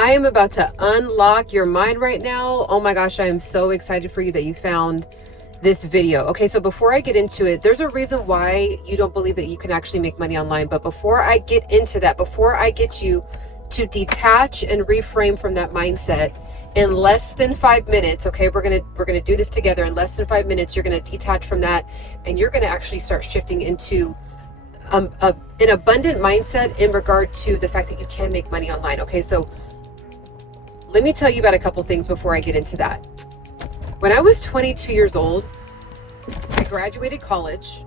I am about to unlock your mind right now. Oh my gosh, I am so excited for you that you found this video. Okay, so before I get into it, there's a reason why you don't believe that you can actually make money online. But before I get into that, before I get you to detach and reframe from that mindset, in less than 5 minutes, okay, we're gonna do this together. In less than 5 minutes, you're gonna detach from that, and you're gonna actually start shifting into an abundant mindset in regard to the fact that you can make money online. Okay, so let me tell you about a couple things before I get into that. When I was 22 years old, I graduated from college.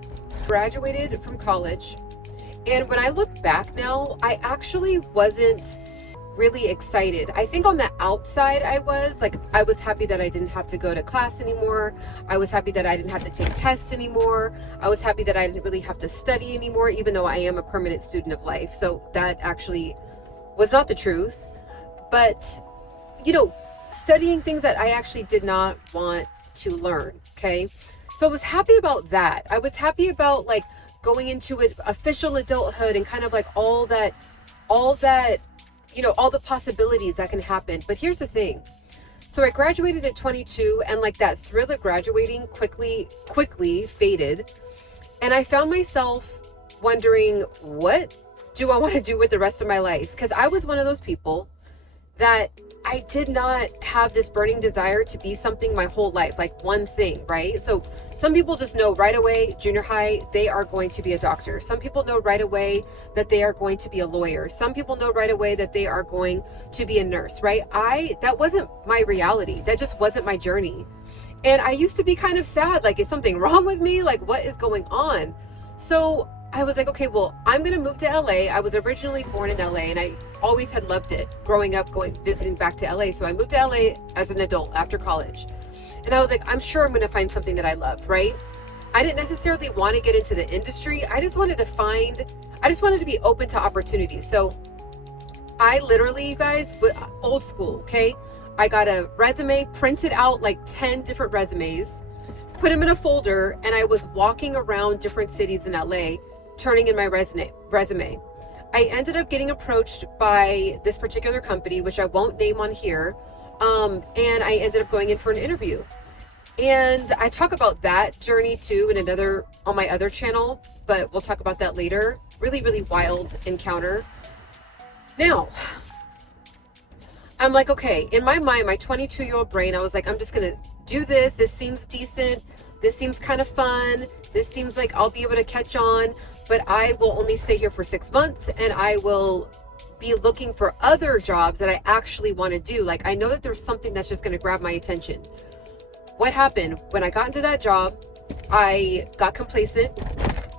And when I look back now, I actually wasn't really excited. I think on the outside I was happy that I didn't have to go to class anymore. I was happy that I didn't have to take tests anymore. I was happy that I didn't really have to study anymore, even though I am a permanent student of life. So that actually was not the truth. But studying things that I actually did not want to learn. Okay. So I was happy about that. I was happy about like going into it, official adulthood, and kind of like all that, all the possibilities that can happen. But here's the thing. So I graduated at 22, and like that thrill of graduating quickly faded. And I found myself wondering, what do I want to do with the rest of my life? Because I was one of those people that I did not have this burning desire to be something my whole life, like one thing, right? So some people just know right away, junior high, they are going to be a doctor. Some people know right away that they are going to be a lawyer. Some people know right away that they are going to be a nurse, right? That wasn't my reality. That just wasn't my journey. And I used to be kind of sad, like, is something wrong with me? Like, what is going on? So I was like, okay, well, I'm going to move to LA. I was originally born in LA, and I always had loved it growing up, visiting back to LA. So I moved to LA as an adult after college. And I was like, I'm sure I'm going to find something that I love, right? I didn't necessarily want to get into the industry. I just wanted to be open to opportunities. So I literally, you guys, old school, okay? I got a resume, printed out like 10 different resumes, put them in a folder, and I was walking around different cities in LA, turning in my resume. I ended up getting approached by this particular company, which I won't name on here, and I ended up going in for an interview. And I talk about that journey too on my other channel, but we'll talk about that later. Really, really wild encounter. Now, I'm like, okay, in my mind, my 22-year-old brain, I was like, I'm just gonna do this. This seems decent. This seems kind of fun. This seems like I'll be able to catch on, but I will only stay here for 6 months, and I will be looking for other jobs that I actually want to do. Like, I know that there's something that's just going to grab my attention. What happened when I got into that job? I got complacent.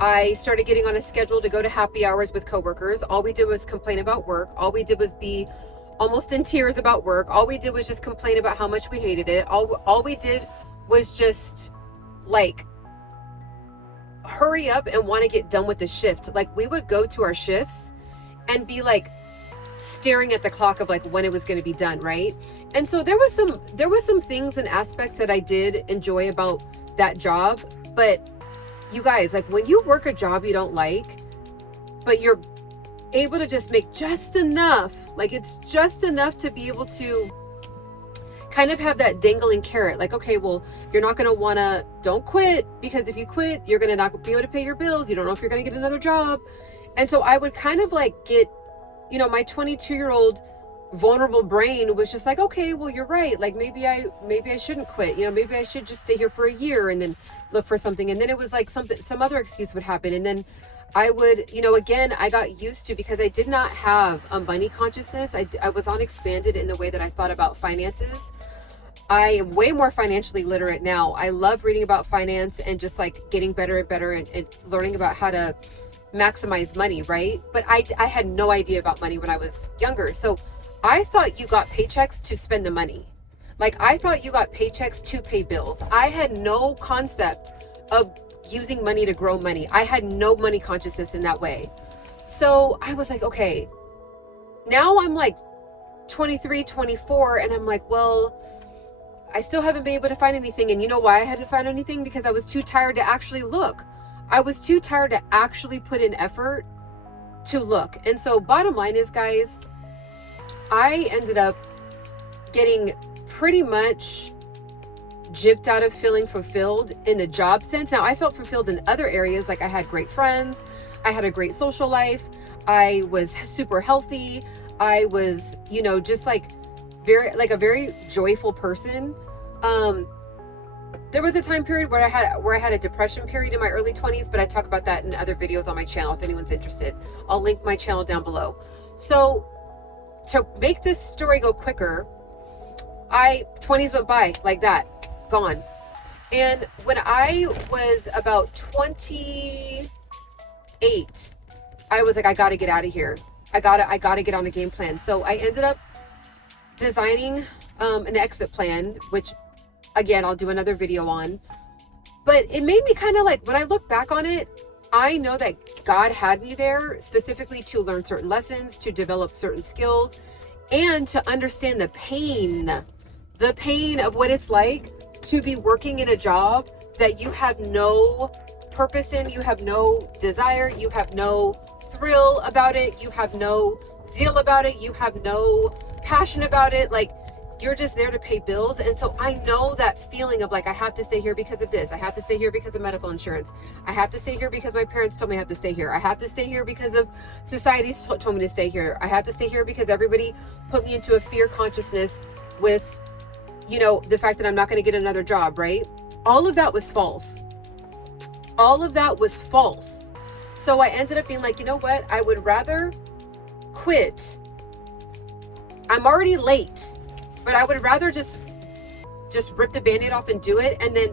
I started getting on a schedule to go to happy hours with coworkers. All we did was complain about work. All we did was be almost in tears about work. All we did was just complain about how much we hated it. All we did was just like hurry up and want to get done with the shift. Like, we would go to our shifts and be like staring at the clock of like when it was going to be done, right? And so there was some things and aspects that I did enjoy about that job. But you guys, like, when you work a job you don't like, but you're able to just make just enough, like it's just enough to be able to kind of have that dangling carrot, like, okay, well, you're not going to don't quit, because if you quit, you're going to not be able to pay your bills. You don't know if you're going to get another job. And so I would kind of like get, my 22-year-old vulnerable brain was just like, okay, well, you're right. Like, maybe I shouldn't quit. Maybe I should just stay here for a year and then look for something. And then it was like some other excuse would happen. And then I would, again, I got used to, because I did not have a money consciousness. I was unexpanded in the way that I thought about finances. I am way more financially literate now. I love reading about finance and just like getting better and better and learning about how to maximize money, right? But I had no idea about money when I was younger. So I thought you got paychecks to spend the money. Like, I thought you got paychecks to pay bills. I had no concept of using money to grow money. I had no money consciousness in that way. So I was like, okay, now I'm like 23, 24, and I'm like, well, I still haven't been able to find anything. And you know why I hadn't found anything? Because I was too tired to actually look. I was too tired to actually put in effort to look. And so bottom line is, guys, I ended up getting pretty much gypped out of feeling fulfilled in the job sense. Now, I felt fulfilled in other areas. Like I had great friends, I had a great social life, I was super healthy, I was, you know, just like a very joyful person. There was a time period where I had a depression period in my early 20s, but I talk about that in other videos on my channel if anyone's interested. I'll link my channel down below. So to make this story go quicker, 20s went by like that, gone. And when I was about 28, I was like, I gotta get out of here. I gotta get on a game plan. So I ended up designing an exit plan, which again, I'll do another video on. But it made me kind of like, when I look back on it, I know that God had me there specifically to learn certain lessons, to develop certain skills, and to understand the pain of what it's like to be working in a job that you have no purpose in, you have no desire, you have no thrill about it, you have no zeal about it, you have no passion about it. Like, you're just there to pay bills. And so I know that feeling of like, I have to stay here because of this. I have to stay here because of medical insurance. I have to stay here because my parents told me I have to stay here. I have to stay here because of society told me to stay here. I have to stay here because everybody put me into a fear consciousness with, you know, the fact that I'm not going to get another job, right? All of that was false. All of that was false. So I ended up being like, you know what? I would rather quit. I'm already late, but I would rather just rip the Band-Aid off and do it. And then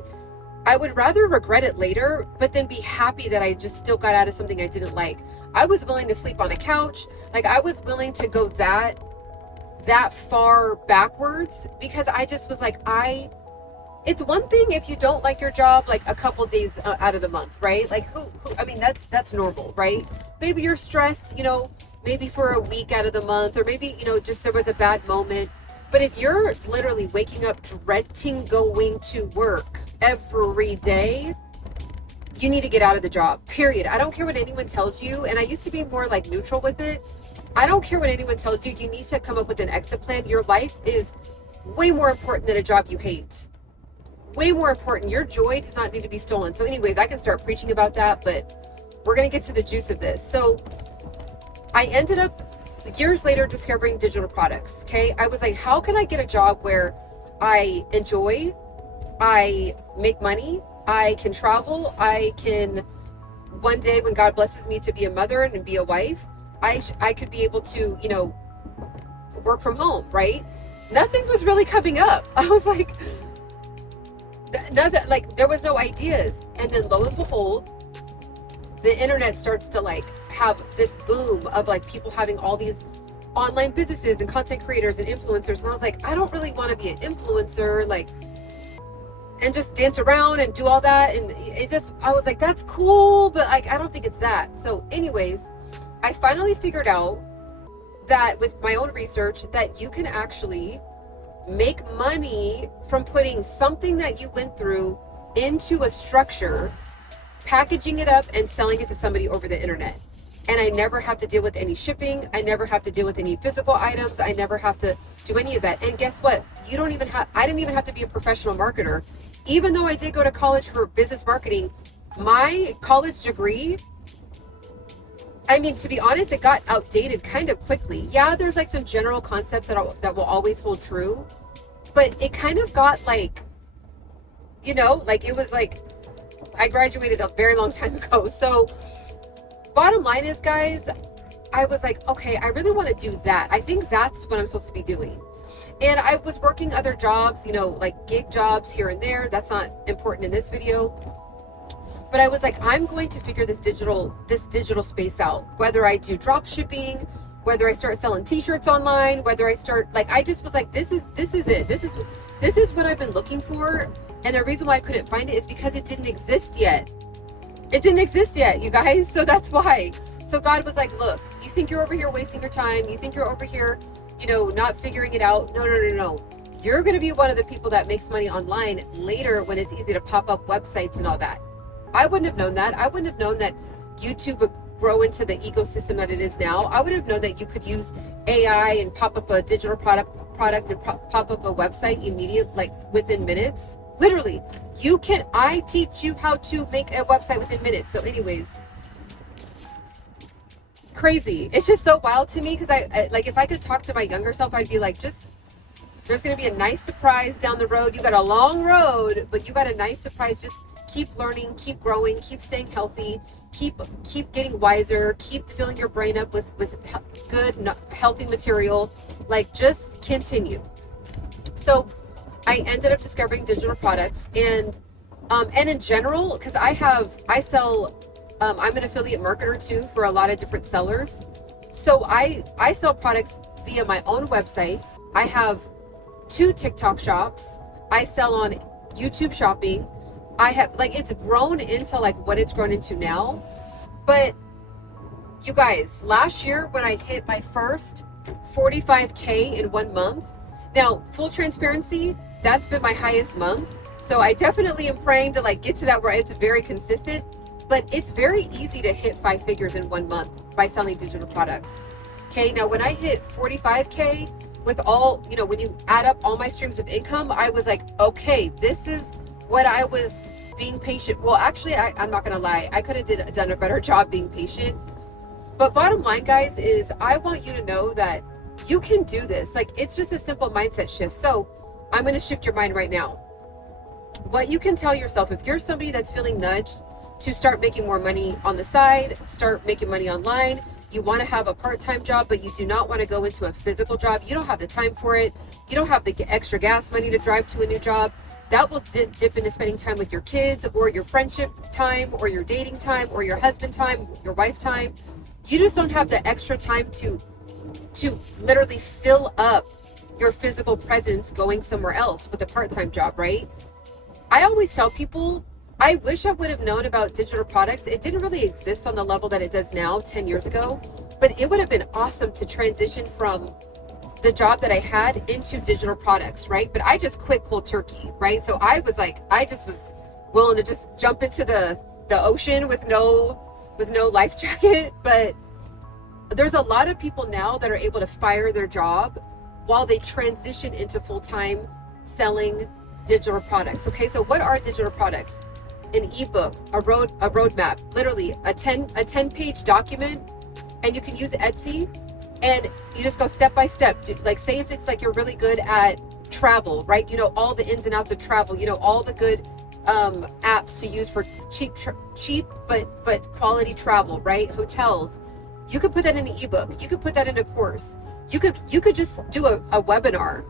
I would rather regret it later, but then be happy that I just still got out of something I didn't like. I was willing to sleep on a couch. Like, I was willing to go that far backwards because I just was like, it's one thing if you don't like your job like a couple days out of the month, right? Like who I mean, that's normal, right? Maybe you're stressed, you know, maybe for a week out of the month, or maybe, you know, just there was a bad moment. But if you're literally waking up dreading going to work every day, you need to get out of the job, period. I don't care what anyone tells you. And I used to be more like neutral with it. I don't care what anyone tells you. You need to come up with an exit plan. Your life is way more important than a job you hate. Way more important. Your joy does not need to be stolen. So anyways, I can start preaching about that, but we're going to get to the juice of this. So I ended up years later discovering digital products. Okay. I was like, how can I get a job where I enjoy, I make money, I can travel, I can, one day when God blesses me to be a mother and be a wife, I could be able to, you know, work from home, right? Nothing was really coming up. I was like, nothing, like there was no ideas. And then lo and behold, the internet starts to like have this boom of like people having all these online businesses and content creators and influencers. And I was like, I don't really want to be an influencer, like, and just dance around and do all that. And it just, I was like, that's cool, but like, I don't think it's that. So anyways, I finally figured out that with my own research that you can actually make money from putting something that you went through into a structure, packaging it up and selling it to somebody over the internet. And I never have to deal with any shipping. I never have to deal with any physical items. I never have to do any of that. And guess what? I didn't even have to be a professional marketer. Even though I did go to college for business marketing, my college degree, I mean, to be honest, it got outdated kind of quickly. Yeah, there's like some general concepts that will always hold true, but it kind of got like, you know, like it was like, I graduated a very long time ago. So bottom line is, guys, I was like, okay, I really want to do that. I think that's what I'm supposed to be doing. And I was working other jobs, you know, like gig jobs here and there. That's not important in this video. But I was like, I'm going to figure this digital space out. Whether I do drop shipping, whether I start selling t-shirts online, whether I start, like, I just was like, this is it. This is what I've been looking for. And the reason why I couldn't find it is because it didn't exist yet. It didn't exist yet, you guys. So that's why. So God was like, look, you think you're over here wasting your time. You think you're over here, you know, not figuring it out. No. You're going to be one of the people that makes money online later when it's easy to pop up websites and all that. I wouldn't have known that. I wouldn't have known that YouTube grow into the ecosystem that it is now, I would have known that you could use AI and pop up a digital product and pop up a website immediately, like within minutes. Literally, I teach you how to make a website within minutes. So anyways, crazy. It's just so wild to me, because I like, if I could talk to my younger self, I'd be like, just, there's going to be a nice surprise down the road. You got a long road, but you got a nice surprise. Just keep learning, keep growing, keep staying healthy, keep getting wiser, keep filling your brain up with good, healthy material. Like, just continue. So I ended up discovering digital products, and in general, because I sell, I'm an affiliate marketer too for a lot of different sellers. So I sell products via my own website. I have 2 TikTok shops. I sell on YouTube shopping. I have, like, it's grown into like what it's grown into now. But you guys, last year when I hit my first 45K in 1 month, now full transparency, that's been my highest month. So I definitely am praying to like get to that where it's very consistent, but it's very easy to hit 5 figures in 1 month by selling digital products. Okay, now when I hit 45K with all, you know, when you add up all my streams of income, I was like, okay, this is what I was being patient. Well, actually, I'm not gonna lie, I could have done a better job being patient. But bottom line, guys, is I want you to know that you can do this. Like, it's just a simple mindset shift. So I'm gonna shift your mind right now. What you can tell yourself, if you're somebody that's feeling nudged to start making more money on the side, start making money online, you want to have a part-time job, but you do not want to go into a physical job, you don't have the time for it, you don't have the extra gas money to drive to a new job, that will dip into spending time with your kids, or your friendship time, or your dating time, or your husband time, your wife time. You just don't have the extra time to literally fill up your physical presence going somewhere else with a part-time job, right? I always tell people, I wish I would have known about digital products. It didn't really exist on the level that it does now 10 years ago, but it would have been awesome to transition from the job that I had into digital products, right? But I just quit cold turkey, right? So I was like, I just was willing to just jump into the ocean with no life jacket. But there's a lot of people now that are able to fire their job while they transition into full-time selling digital products. Okay, so what are digital products? An ebook, a roadmap, literally a 10-page document, and you can use Etsy, and you just go step by step. Like, say if it's like you're really good at travel, right? You know all the ins and outs of travel. You know all the good apps to use for cheap but quality travel, right? Hotels. You could put that in an ebook. You could put that in a course. You could just do a webinar.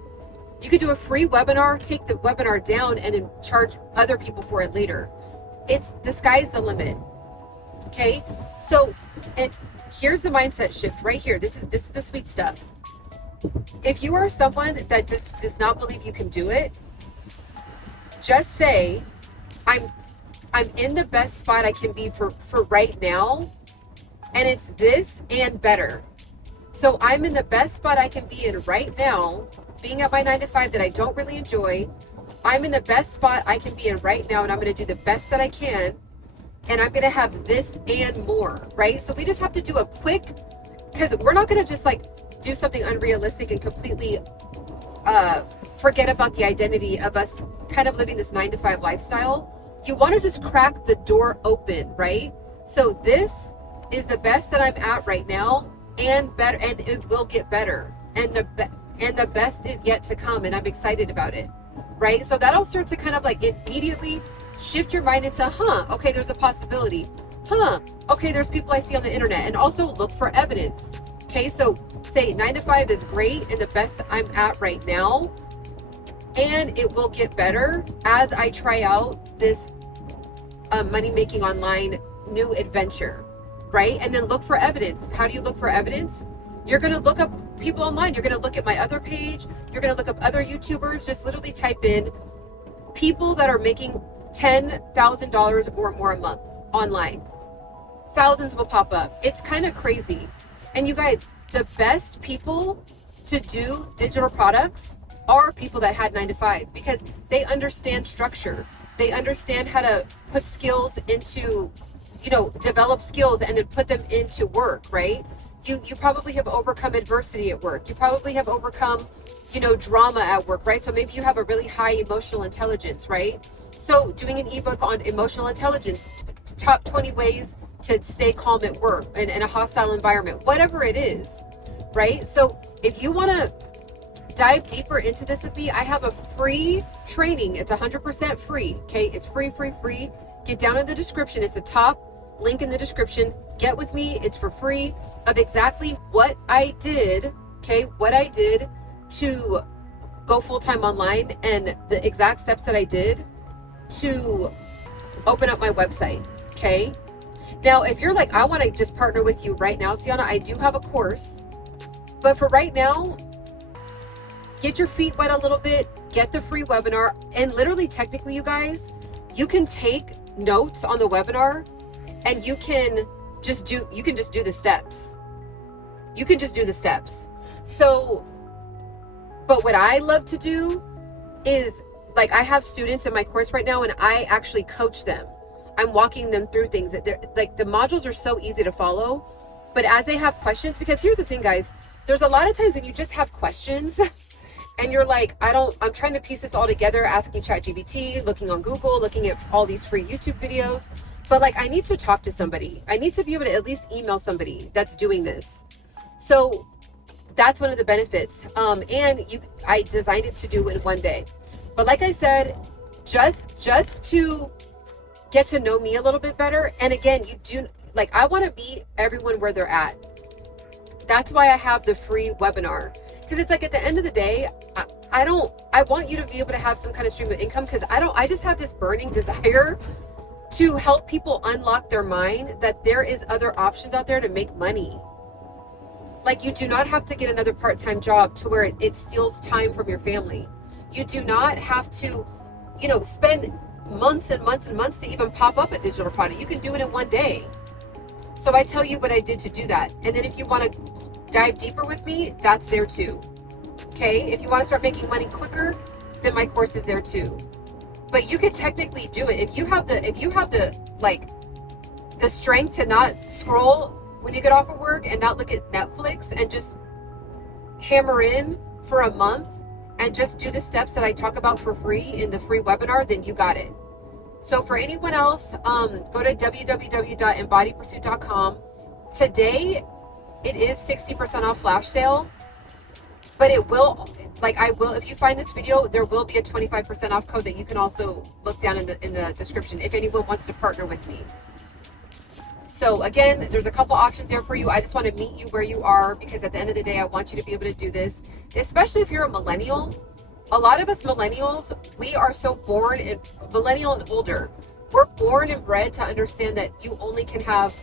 You could do a free webinar, take the webinar down, and then charge other people for it later. The sky's the limit. Okay, so here's the mindset shift right here. This is the sweet stuff. If you are someone that just does not believe you can do it, just say, I'm in the best spot I can be for right now, and it's this and better. So I'm in the best spot I can be in right now, being at my 9-to-5 that I don't really enjoy. I'm in the best spot I can be in right now, and I'm going to do the best that I can, and I'm going to have this and more, right? So we just have to do a quick, because we're not going to just like do something unrealistic and completely forget about the identity of us kind of living this 9-to-5 lifestyle. You want to just crack the door open, right? So this is the best that I'm at right now, and better, and it will get better, and the best is yet to come, and I'm excited about it, right? So that'll start to kind of like immediately shift your mind into, okay, there's a possibility, okay, there's people I see on the internet, and also look for evidence. Okay, so say 9-to-5 is great and the best I'm at right now, and it will get better as I try out this money making online new adventure, right? And then look for evidence. How do you look for evidence? You're going to look up people online. You're going to look at my other page. You're going to look up other YouTubers. Just literally type in people that are making $10,000 or more a month online. Thousands will pop up. It's kind of crazy. And you guys, the best people to do digital products are people that had 9-to-5, because they understand structure. They understand how to put skills into develop skills and then put them into work, right? You probably have overcome adversity at work. You probably have overcome, drama at work, right? So maybe you have a really high emotional intelligence, right? So doing an ebook on emotional intelligence, top 20 ways to stay calm at work in a hostile environment, whatever it is, right? So if you want to dive deeper into this with me, I have a free training. It's 100% free. Okay. It's free. Get down in the description. It's the top link in the description. Get with me. It's for free, of exactly what I did. Okay. What I did to go full-time online and the exact steps that I did to open up my website. Okay. Now, if you're like, I want to just partner with you right now, Ciana, I do have a course, but for right now, get your feet wet a little bit, get the free webinar, and literally, technically, you guys, you can take notes on the webinar and you can just do the steps. You can just do the steps. So, but what I love to do is, like, I have students in my course right now and I actually coach them. I'm walking them through things that they're like, the modules are so easy to follow, but as they have questions, because here's the thing, guys, there's a lot of times when you just have questions and you're like, I'm trying to piece this all together, asking ChatGPT, looking on Google, looking at all these free YouTube videos. But like, I need to talk to somebody. I need to be able to at least email somebody that's doing this. So that's one of the benefits. I designed it to do in one day. But like I said, just to get to know me a little bit better. And again, I want to meet everyone where they're at. That's why I have the free webinar. Because it's like, at the end of the day, I want you to be able to have some kind of stream of income, because I just have this burning desire to help people unlock their mind that there is other options out there to make money. Like, you do not have to get another part-time job to where it steals time from your family. You do not have to, spend months and months and months to even pop up a digital product. You can do it in one day. So I tell you what I did to do that. And then if you want to dive deeper with me, that's there too. Okay. If you want to start making money quicker, then my course is there too. But you could technically do it. If you have the strength to not scroll when you get off of work and not look at Netflix and just hammer in for a month and just do the steps that I talk about for free in the free webinar, then you got it. So for anyone else, go to www.embodydpursuit.com. Today, it is 60% off flash sale, but if you find this video, there will be a 25% off code that you can also look down in the description if anyone wants to partner with me. So again, there's a couple options there for you. I just want to meet you where you are, because at the end of the day, I want you to be able to do this, especially if you're a millennial. A lot of us millennials, we are so born, and millennial and older, we're born and bred to understand that you only can have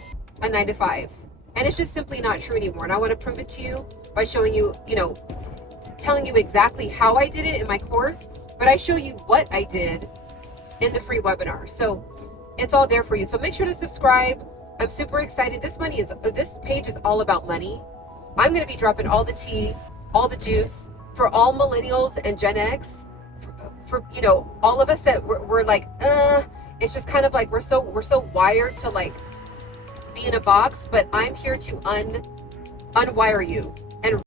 a 9-to-5. And it's just simply not true anymore. And I want to prove it to you by showing you, telling you exactly how I did it in my course, but I show you what I did in the free webinar. So it's all there for you. So make sure to subscribe. I'm super excited. This page is all about money. I'm going to be dropping all the tea, all the juice for all millennials and Gen X, for all of us that we're like, it's just kind of like, we're so wired to like be in a box, but I'm here to unwire you.